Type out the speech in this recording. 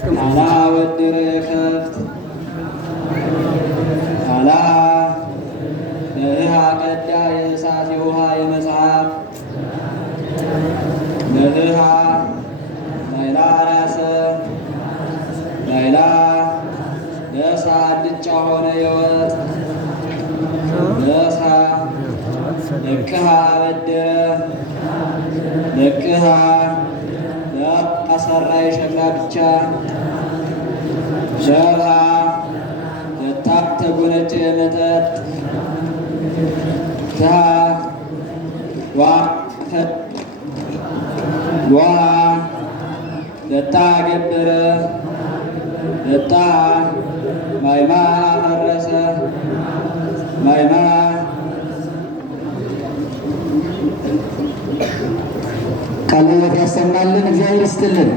ቃላ ወድረ ከፍት ቃላ ለህሃ ቀዳ የእሳት የውሃ የመጽሐፍ ለህሃ ላይላ ራሰ ላይላ ለሳ አልጫ ሆነ የወጥ ለሳ ለቅሃ አበደረ ለቅሃ ለአሰራ የሸክላ ብቻ ሸርሃ ለታብ ተጎነጨ የመጠጥ ትሃ ዋ ለታ ገበረ ለታ ማይማ አፈረሰ ማይማ ቃለ ሕይወት ያሰማልን። እግዚአብሔር ይስጥልን።